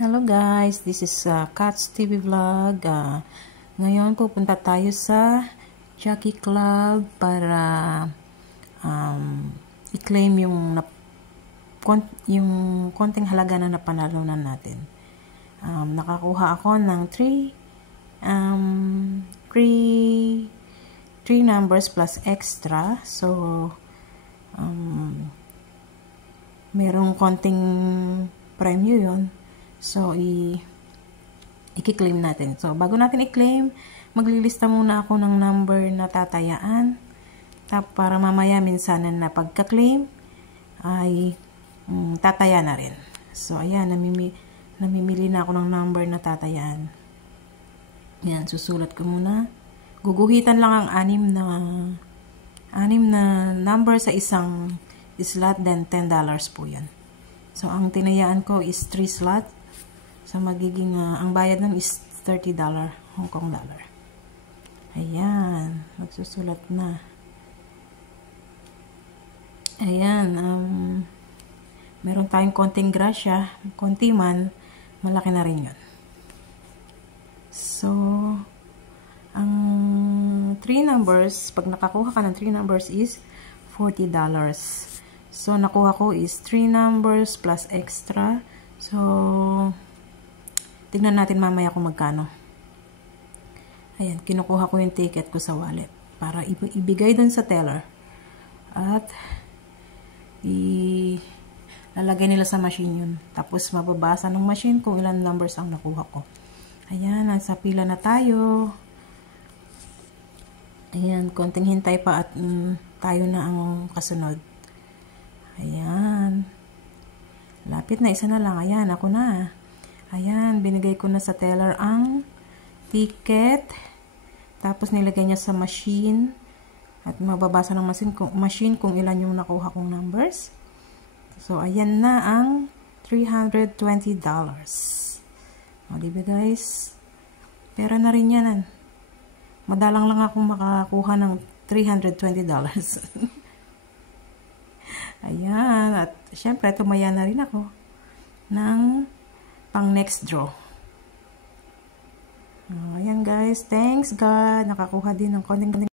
Hello guys, this is Kat's TV Vlog. Ngayon pupunta tayo sa Jockey Club para i-claim yung konting halaga na napanalunan natin. Nakakuha ako ng 3 numbers plus extra. So, merong konting premyo yun. So, i-claim natin. So, bago natin i-claim, maglilista muna ako ng number na tatayaan. Para mamaya minsanan na pagka-claim, ay tataya na rin. So, ayan, namimili na ako ng number na tatayaan. Ayan, susulat ko muna. Guguhitan lang ang anim na number sa isang slot, then $10 po yan. So, ang tinayaan ko is 3 slot. So, magiging, ang bayad nun is $30 Hong Kong dollar. Ayan. Magsusulat na. Ayan. Meron tayong konting grasya. Konti man, malaki na rin yun. So, ang 3 numbers, pag nakakuha ka ng 3 numbers is $40. So, nakuha ko is 3 numbers plus extra. So, tignan natin mamaya kung magkano. Ayan, kinukuha ko yung ticket ko sa wallet para ibigay dun sa teller. At ilalagay nila sa machine yun. Tapos mababasa ng machine kung ilan numbers ang nakuha ko. Ayan, nasa pila na tayo. Ayan, konting hintay pa at tayo na ang kasunod. Ayan. Lapit na, isa na lang. Ayan, ako na. Ayan, binigay ko na sa teller ang ticket. Tapos nilagay niya sa machine. At mababasa ng machine kung ilan yung nakuha kong numbers. So, ayan na ang $320. O, diba guys? Pera na rin yan. Madalang lang akong makakuha ng $320. Ayan. At syempre, tumaya na rin ako ng pang next draw. Ayan guys. Thanks God. Nakakuha din ng konting